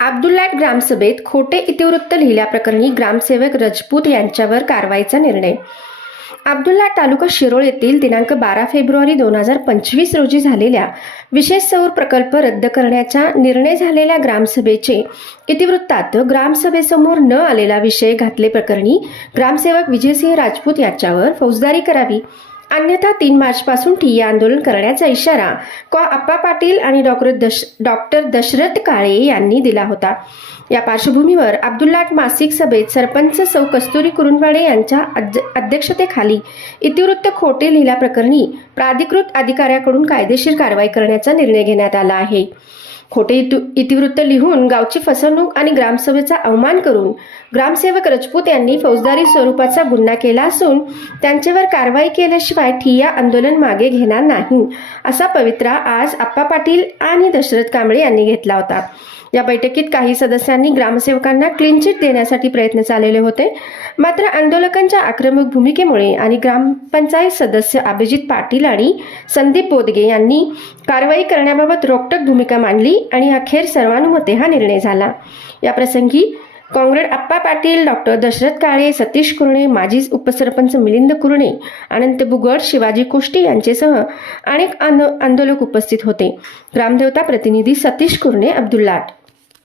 अब्दुल्लाट ग्रामसभेत खोटे इतिवृत्त लिहिल्याप्रकरणी ग्रामसेवक रजपूत यांच्यावर कारवाईचा निर्णय. अब्दुल्ला तालुका शिरोळ येथील दिनांक बारा फेब्रुवारी दोन हजार पंचवीस रोजी झालेल्या विशेष सौर प्रकल्प रद्द करण्याचा निर्णय झालेल्या ग्रामसभेचे इतिवृत्तात ग्रामसभेसमोर न आलेला विषय घातले प्रकरणी ग्रामसेवक विजयसिंह राजपूत याच्यावर फौजदारी करावी. अन्यथा तीन मार्चपासून ठिय्या आंदोलन करण्याचा इशारा कॉ अप्पा पाटील आणि डॉक्टर दश डॉक्टर दशरथ काळे यांनी दिला होता. या पार्श्वभूमीवर अब्दुल्लाट मासिक सभेत सरपंच सौ कस्तुरी कुरुंदवाडे यांच्या अध्यक्षतेखाली इतिवृत्त खोटे लिहिल्याप्रकरणी प्राधिकृत अधिकाऱ्याकडून कायदेशीर कारवाई करण्याचा निर्णय घेण्यात आला आहे. खोटे इतिवृत्त लिहून गावची फसवणूक आणि ग्रामसभेचा अवमान करून ग्रामसेवक रजपूत यांनी फौजदारी स्वरूपाचा गुन्हा केला असून त्यांच्यावर कारवाई केल्याशिवाय ठिय्या आंदोलन मागे घेणार नाही असा पवित्रा आज आप्पा पाटील आणि दशरथ कांबळे यांनी घेतला होता. या बैठकीत काही सदस्यांनी ग्रामसेवकांना क्लीन चिट देण्यासाठी प्रयत्न चालवले होते. मात्र आंदोलकांच्या आक्रमक भूमिकेमुळे आणि ग्रामपंचायत सदस्य अभिजित पाटील आणि संदीप बोदगे यांनी कारवाई करण्याबाबत रोकटक भूमिका मांडली आणि अखेर सर्वानुमते हा निर्णय झाला. या प्रसंगी काँग्रेड आप्पा पाटील डॉक्टर दशरथ काळे सतीश कुरणे माजी उपसरपंच मिलिंद कुरणे अनंत बुगड शिवाजी कोष्टी यांचेसह अनेक आंदो आंदोलक उपस्थित होते. ग्रामदेवता प्रतिनिधी सतीश कुरणे अब्दुल्लाट